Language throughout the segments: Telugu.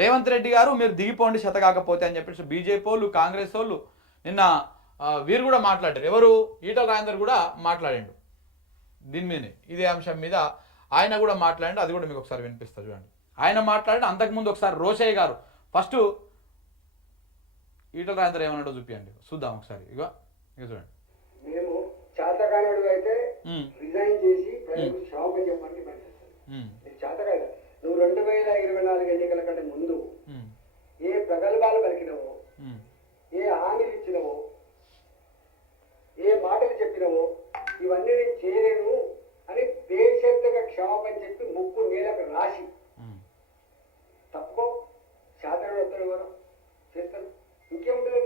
రేవంత్ రెడ్డి గారు మీరు దిగిపోండి శత కాకపోతే అని చెప్పేసి బీజేపీ వాళ్ళు కాంగ్రెస్ వాళ్ళు నిన్న వీరు కూడా మాట్లాడారు. ఎవరు ఈటల రాజేందర్ కూడా మాట్లాడాడు దీని మీదనే, ఇదే అంశం మీద ఆయన కూడా మాట్లాడండి. అది కూడా మీకు ఒకసారి వినిపిస్తా చూడండి. ఆయన మాట్లాడి అంతకుముందు ఒకసారి రోషయ్య గారు ఫస్ట్ ఈటల రాజేందర్ ఏమన్నాడో చూపియండి, చూద్దాం ఒకసారి. ఇక చూడండి. మేము చేతకానుడు అయితే రిజైన్ చేసి ప్రజలకు క్షమాపణ చెప్పడానికి పనిచేస్తాను. చేతకాయ నువ్వు 2024 ఎన్నికల కంటే ముందు ఏ ప్రగల్భాలు పలికినవో, ఏ హామీలు ఇచ్చినవో, ఏ మాటలు చెప్పినవో ఇవన్నీ నేను చేయలేను అని బేషరతుగా క్షమాపణ చెప్పి ముక్కు నేలకు రాసి తప్పుకో శాతనుడు వస్తాడు ఎవరు చేస్తాను, ఇంకేముంటుంది.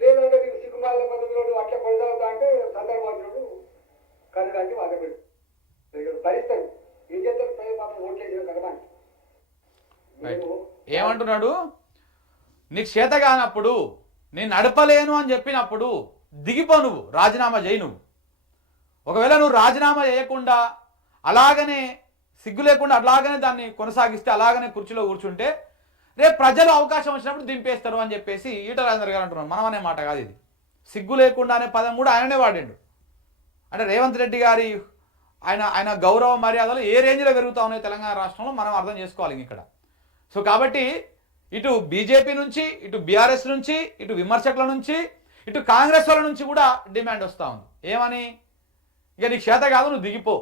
లేదంటే నీకు సిగ్గుమాల పద్ధతిలో అట్లా కొనసాగుతా అంటే సందర్భాలు కనుగంటే వాళ్ళ భరిస్తాడు. ఏం చేస్తారు ప్రజలు మాత్రం ఓట్లు వేసిన కలవానికి. ఏమంటున్నాడు, నీకు చేత కానప్పుడు నేను నడపలేను అని చెప్పినప్పుడు దిగిపో, నువ్వు రాజీనామా చేయి. నువ్వు ఒకవేళ నువ్వు రాజీనామా చేయకుండా అలాగనే సిగ్గు లేకుండా అలాగనే దాన్ని కొనసాగిస్తే, అలాగనే కుర్చీలో కూర్చుంటే రేపు ప్రజలు అవకాశం వచ్చినప్పుడు దింపేస్తారు అని చెప్పేసి ఈటల రాజేందర్ గారు అంటున్నారు. మనం అనే మాట కాదు ఇది. సిగ్గు లేకుండా అనే పదం కూడా ఆయననే వాడిండు. అంటే రేవంత్ రెడ్డి గారి ఆయన గౌరవ మర్యాదలు ఏ రేంజ్లో పెరుగుతా ఉన్నాయి తెలంగాణ రాష్ట్రంలో మనం అర్థం చేసుకోవాలి ఇక్కడ. సో కాబట్టి ఇటు బీజేపీ నుంచి, ఇటు బీఆర్ఎస్ నుంచి, ఇటు విమర్శకుల నుంచి, ఇటు కాంగ్రెస్ వాళ్ళ నుంచి కూడా డిమాండ్ వస్తూ ఉంది. ఏమని, ఇక నీకు చేత కాదు నువ్వు దిగిపో.